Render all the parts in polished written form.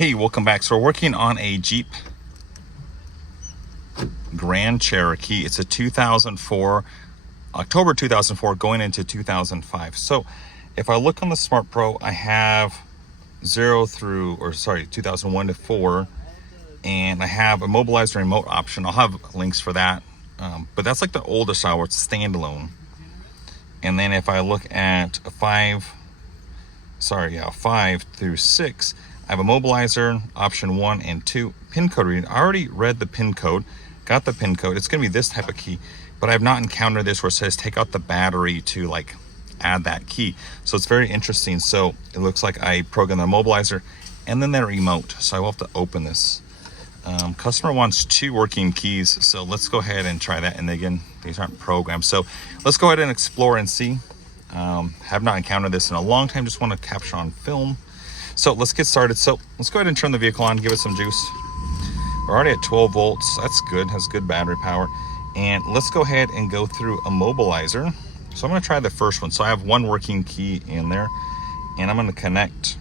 Hey, welcome back. So we're working on a Jeep Grand Cherokee. It's a 2004, October 2004 going into 2005. So if I look on the Smart Pro, I have 2001 to 4, and I have a mobilizer remote option. I'll have links for that, but that's like the oldest style where it's standalone. And then if I look at 5 through 6, I have a mobilizer, option 1 and 2, pin code reading. I already read the pin code, got the pin code. It's gonna be this type of key, but I've not encountered this where it says take out the battery to like add that key. So it's very interesting. So it looks like I programmed the mobilizer and then the remote. So I will have to open this. Customer wants 2 working keys. So let's go ahead and try that. And again, these aren't programmed. So let's go ahead and explore and see. Have not encountered this in a long time. Just want to capture on film. So let's get started. So let's go ahead and turn the vehicle on, give it some juice. We're already at 12 volts. That's good, has good battery power. And let's go ahead and go through a mobilizer. So I'm gonna try the first one. So I have 1 working key in there, and I'm gonna connect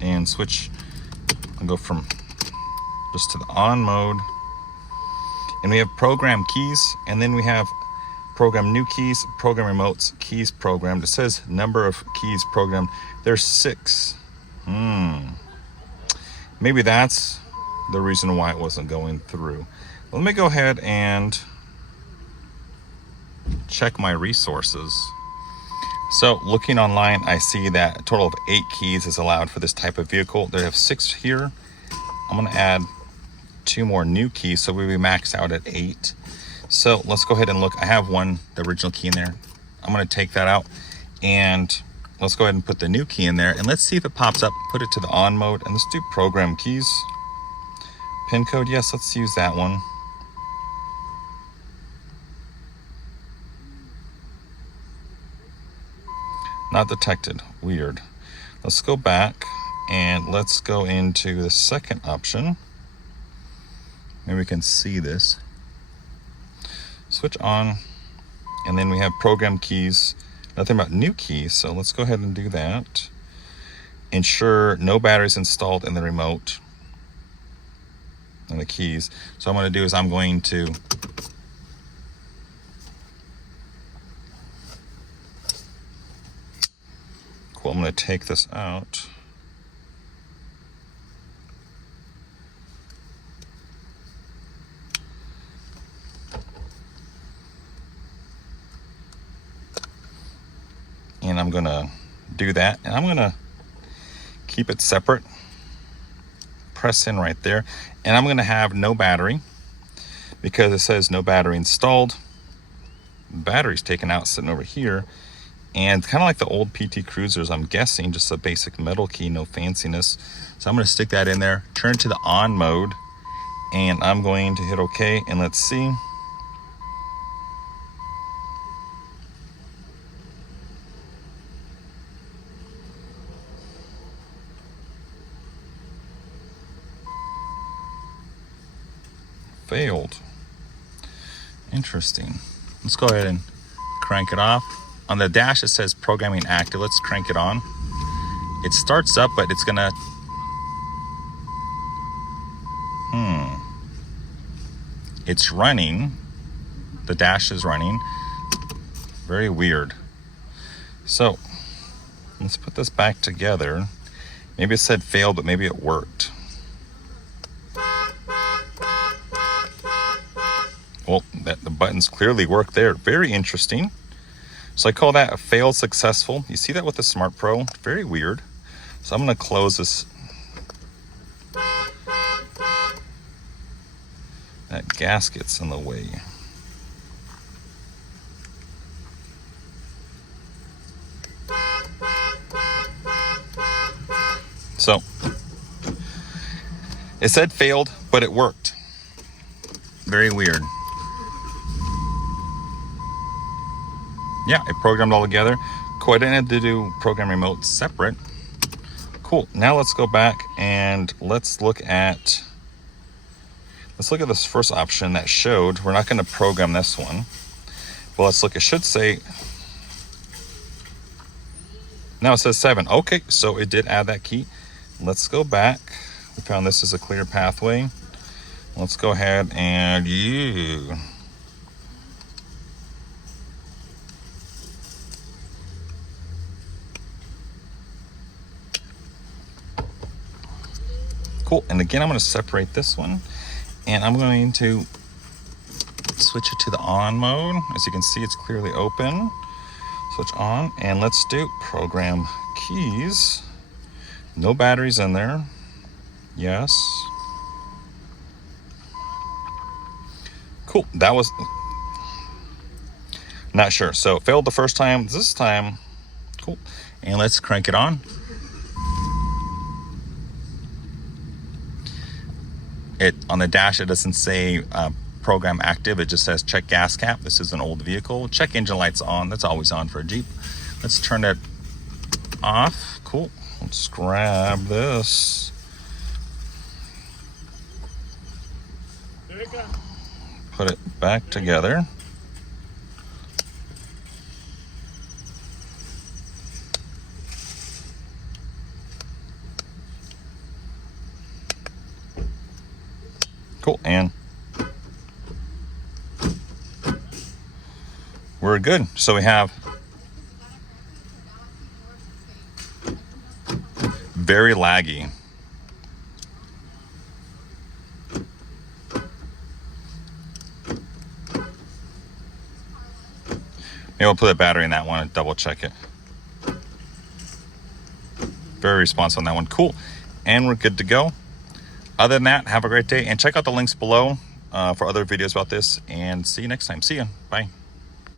and switch and go from just to the on mode. And we have program keys, and then we have program new keys, program remotes, keys programmed. It says number of keys programmed. There's 6. Maybe that's the reason why it wasn't going through. Let me go ahead and check my resources. So looking online, I see that a total of 8 keys is allowed for this type of vehicle. They have 6 here. I'm gonna add 2 more new keys, so we'll be maxed out at 8. So let's go ahead and look. I have the original key in there. I'm gonna take that out, and let's go ahead and put the new key in there, and let's see if it pops up. Put it to the on mode, and let's do program keys. Pin code, yes, let's use that one. Not detected, weird. Let's go back and let's go into the second option. Maybe we can see this. Switch on, and then we have program keys. Nothing about new keys, so let's go ahead and do that. Ensure no batteries installed in the remote and the keys. So what I'm going to do is I'm going to I'm going to take this out. And I'm going to do that. And I'm going to keep it separate. Press in right there. And I'm going to have no battery because it says no battery installed. Battery's taken out, sitting over here. And kind of like the old PT Cruisers, I'm guessing, just a basic metal key, no fanciness. So I'm going to stick that in there, turn to the on mode, and I'm going to hit OK, and let's see. Failed. Interesting. Let's go ahead and crank it off. On the dash it says programming active. Let's crank it on. It starts up, but it's gonna it's running. The dash is running. Very weird. So let's put this back together. Maybe it said failed, but maybe it worked. Well, the buttons clearly work there. Very interesting. So I call that a failed successful. You see that with the Smart Pro? Very weird. So I'm going to close this. That gasket's in the way. So it said failed, but it worked. Very weird. Yeah, it programmed all together. Cool, I didn't have to do program remote separate. Cool, now let's go back and let's look at this first option that showed. We're not gonna program this one. Well, let's look, it should say Now it says 7. Okay, so it did add that key. Let's go back. We found this is a clear pathway. Let's go ahead and you. Cool. And again, I'm going to separate this one, and I'm going to switch it to the on mode. As you can see, it's clearly open. Switch on, and let's do program keys. No batteries in there. Yes. Cool. That was not sure. So it failed the first time. This time, cool. And let's crank it on. It on the dash, it doesn't say program active. It just says check gas cap. This is an old vehicle. Check engine lights on. That's always on for a Jeep. Let's turn it off. Cool. Let's grab this. Put it back together. Cool. And we're good. So we have very laggy. Maybe we'll put a battery in that one and double check it. Very responsive on that one. Cool. And we're good to go. Other than that, have a great day, and check out the links below for other videos about this, and see you next time. See ya. Bye.